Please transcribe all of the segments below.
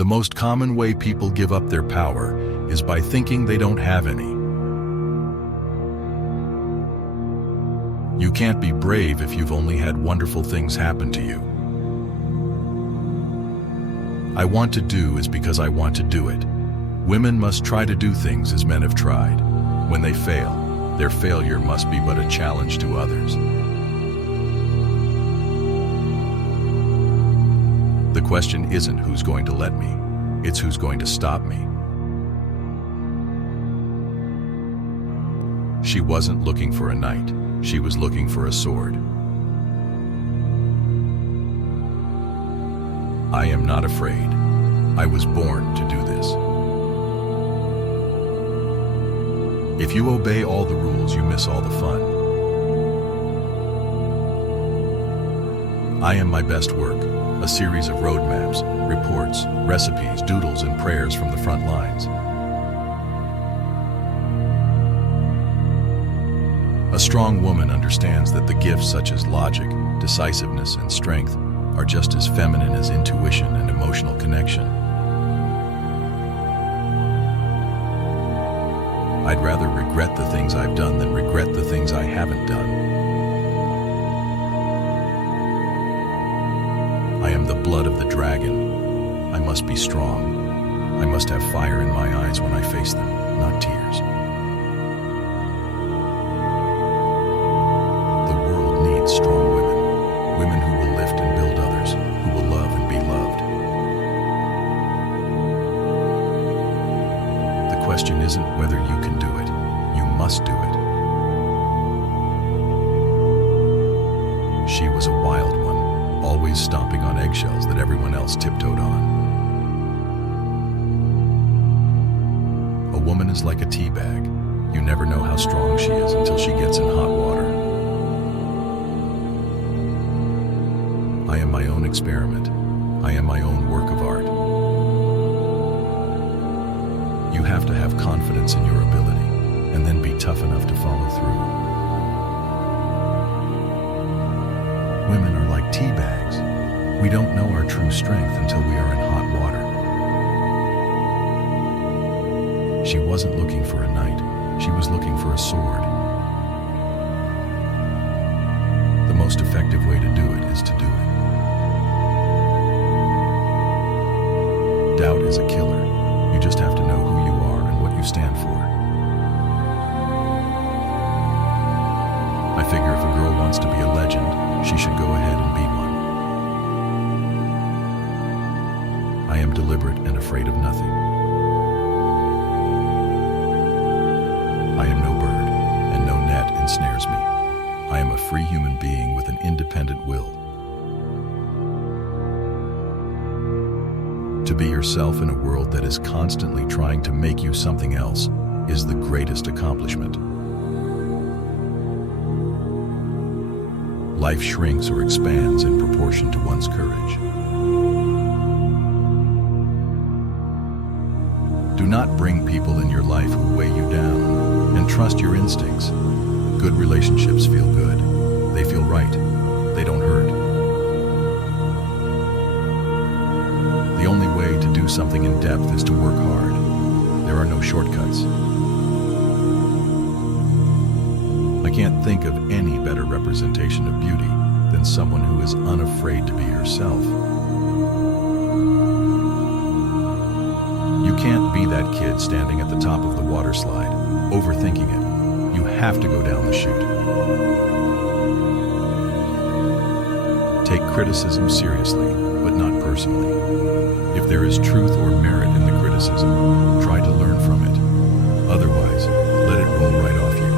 The most common way people give up their power is by thinking they don't have any. You can't be brave if you've only had wonderful things happen to you. I want to do is because I want to do it. Women must try to do things as men have tried. When they fail, their failure must be but a challenge to others. The question isn't who's going to let me, it's who's going to stop me. She wasn't looking for a knight, she was looking for a sword. I am not afraid. I was born to do this. If you obey all the rules, you miss all the fun. I am my best work, a series of roadmaps, reports, recipes, doodles, and prayers from the front lines. A strong woman understands that the gifts such as logic, decisiveness, and strength are just as feminine as intuition and emotional connection. I'd rather regret the things I've done than regret the things I haven't done. I am the blood of the dragon. I must be strong. I must have fire in my eyes when I face them, not tears. The world needs strong women, women who will lift and build others, who will love and be loved. The question isn't whether you can do it, you must do it. She was a wild one, always stomping on eggshells that everyone else tiptoed on. A woman is like a tea bag. You never know how strong she is until she gets in hot water. I am my own experiment. I am my own work of art. You have to have confidence in your ability, and then be tough enough to follow through. Women are like tea bags. We don't know our true strength until we are in hot water. She wasn't looking for a knight. She was looking for a sword. The most effective way to do it is to do it. Doubt is a killer. You just have to know who you are and what you stand for. I figure if a girl wants to be a legend, she should go ahead and be one. I am deliberate and afraid of nothing. I am no bird, and no net ensnares me. I am a free human being with an independent will. To be yourself in a world that is constantly trying to make you something else is the greatest accomplishment. Life shrinks or expands in proportion to one's courage. Do not bring people in your life who weigh you down, and trust your instincts. Good relationships feel good. They feel right. They don't hurt. The only way to do something in depth is to work hard. There are no shortcuts. I can't think of any better representation of beauty than someone who is unafraid to be herself. You can't be that kid standing at the top of the water slide, overthinking it. You have to go down the chute. Take criticism seriously, but not personally. If there is truth or merit in the criticism, try to learn from it. Otherwise, let it roll right off you.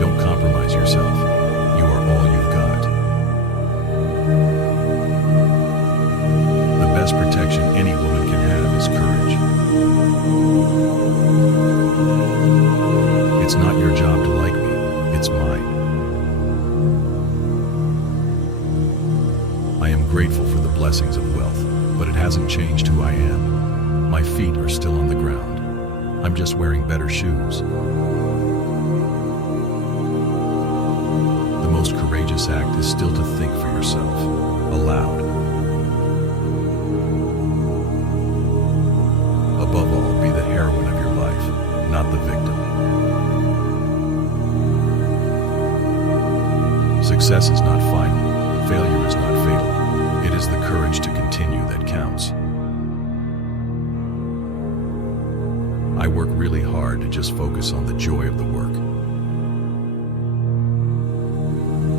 Don't compromise yourself. You are all you've got. The best protection any woman can have is courage. It's not your job to like me, it's mine. I am grateful for the blessings of wealth, but it hasn't changed who I am. My feet are still on the ground. I'm just wearing better shoes. The most courageous act is still to think for yourself, aloud. Success is not final. Failure is not fatal. It is the courage to continue that counts. I work really hard to just focus on the joy of the work.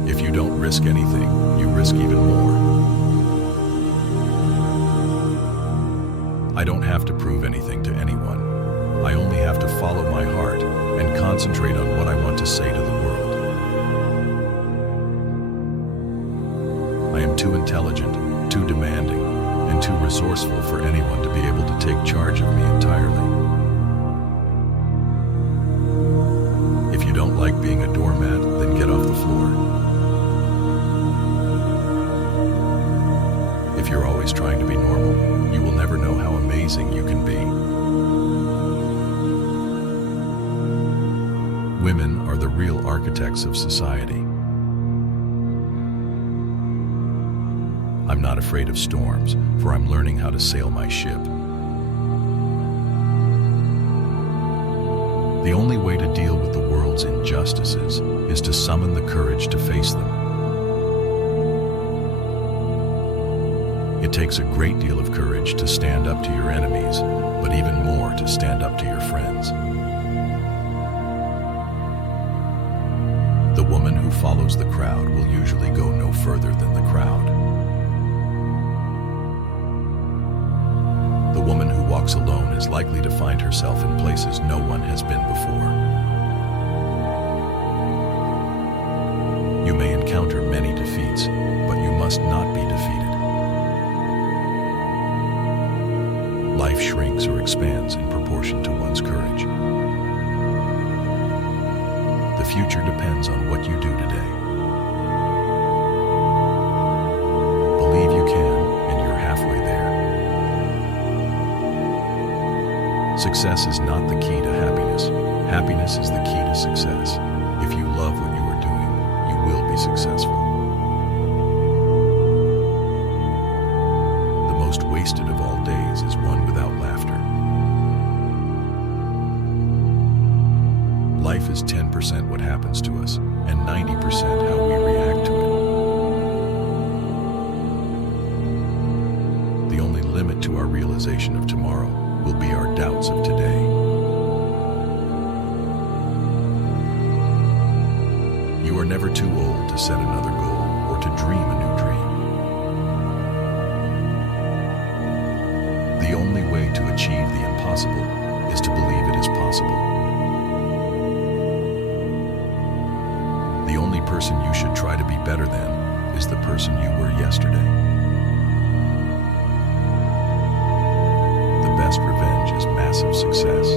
If you don't risk anything, you risk even more. I don't have to prove anything to anyone. I only have to follow my heart and concentrate on what I want to say to the world. I am too intelligent, too demanding, and too resourceful for anyone to be able to take charge of me entirely. If you don't like being a doormat, then get off the floor. If you're always trying to be normal, you will never know how amazing you can be. Women are the real architects of society. I'm not afraid of storms, for I'm learning how to sail my ship. The only way to deal with the world's injustices is to summon the courage to face them. It takes a great deal of courage to stand up to your enemies, but even more to stand up to your friends. The woman who follows the crowd will usually go no further than the crowd. The woman who walks alone is likely to find herself in places no one has been before. You may encounter many defeats, but you must not be defeated. Life shrinks or expands in proportion to one's courage. The future depends on what you do today. Believe you can, and you're halfway there. Success is not the key to happiness. Happiness is the key to success. If you love what you are doing, you will be successful. The most wasted of all days is one without laughter. Life is 10% what happens to us, and 90% how we react to it. The only limit to our realization of tomorrow will be our doubts of today. You are never too old to set another goal or to dream a new dream. The only way to achieve the impossible is to believe it is possible. The only person you should try to be better than is the person you were yesterday. The best revenge is massive success.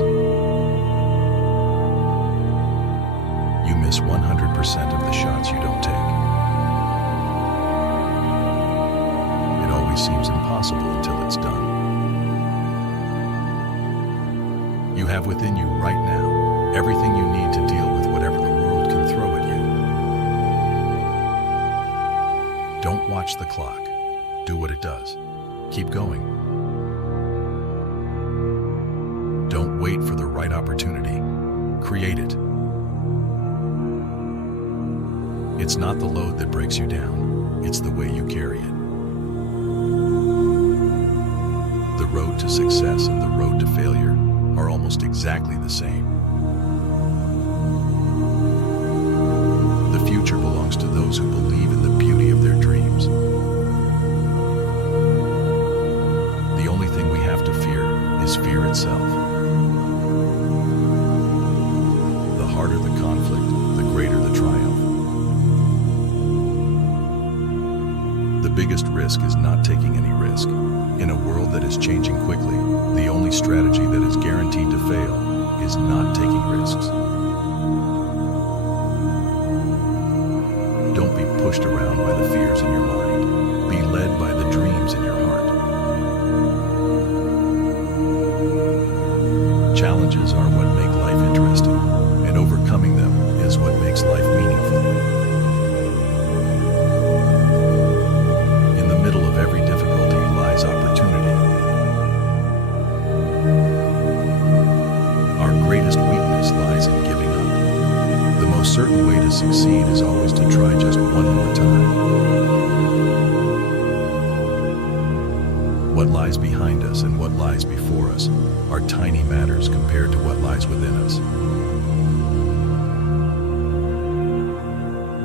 You miss 100% of the shots you don't take. It always seems impossible until it's done. You have within you right now everything you need to deal with whatever the world can throw at you. Don't watch the clock. Do what it does. Keep going. Don't wait for the right opportunity. Create it. It's not the load that breaks you down. It's the way you carry it. The road to success and the road to failure are almost exactly the same. The future belongs to those who believe in the beauty of their dreams. The only thing we have to fear is fear itself. The harder the conflict, the greater the triumph. The biggest risk is not taking any risk. In a world that is changing quickly, the only strategy that is guaranteed to fail is not taking risks. Don't be pushed around by the fears in your mind. Be led by the dreams in your heart. Challenges are what make life interesting, and overcoming them is what makes life meaningful. In the middle of every difficulty lies opportunity. Our greatest weakness lies in giving up. The most certain way to succeed is always to try just one more What lies behind us and what lies before us are tiny matters compared to what lies within us.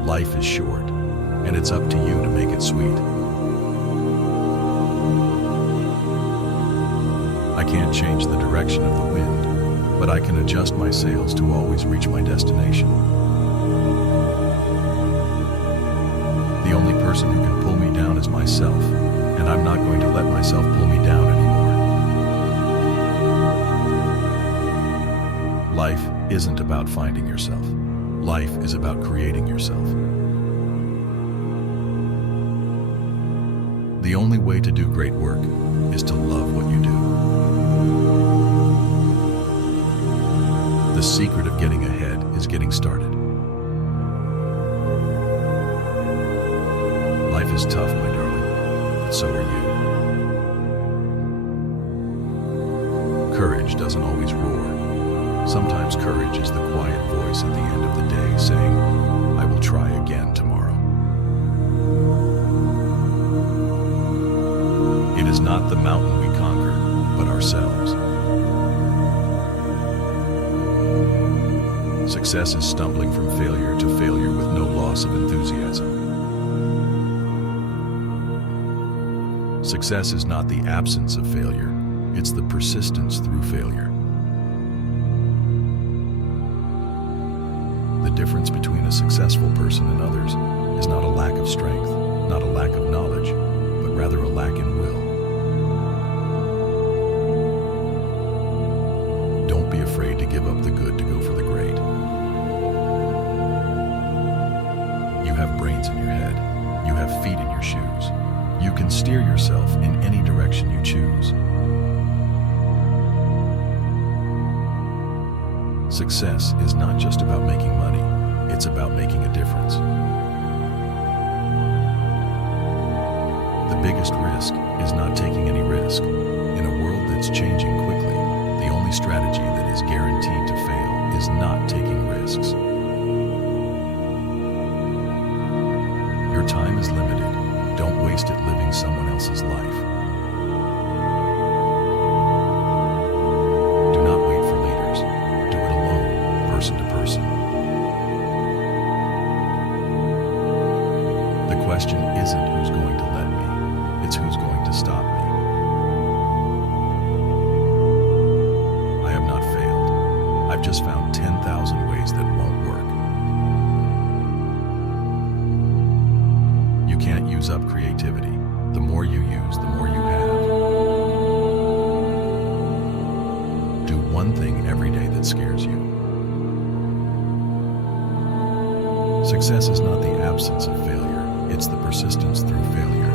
Life is short, and it's up to you to make it sweet. I can't change the direction of the wind, but I can adjust my sails to always reach my destination. The only person who can pull me down is myself, and I'm not going to let myself pull me down anymore. Life isn't about finding yourself. Life is about creating yourself. The only way to do great work is to love what you do. The secret of getting ahead is getting started. Life is tough, my darling, but so are you. Courage doesn't always roar. Sometimes courage is the quiet voice at the end of the day saying, I will try again tomorrow. It is not the mountain we conquer, but ourselves. Success is stumbling from failure to failure with no loss of enthusiasm. Success is not the absence of failure, it's the persistence through failure. The difference between a successful person and others is not a lack of strength, not a lack of knowledge, but rather a lack in will. Don't be afraid to give up the good to go for the great. You have brains in your head. You have feet in your shoes. You can steer yourself in any direction you choose. Success is not just about making money, it's about making a difference. The biggest risk is not taking any risk. In a world that's changing quickly, the only strategy that is guaranteed to fail is not taking risks. Your time is limited. Don't waste it living someone else's life. Do not wait for leaders. Do it alone, person to person. The question isn't who's going to let me, it's who's going to stop me. I have not failed. I've just found 10,000 ways that won't work. You can't use up creativity. The more you use, the more you have. Do one thing every day that scares you. Success is not the absence of failure, it's the persistence through failure.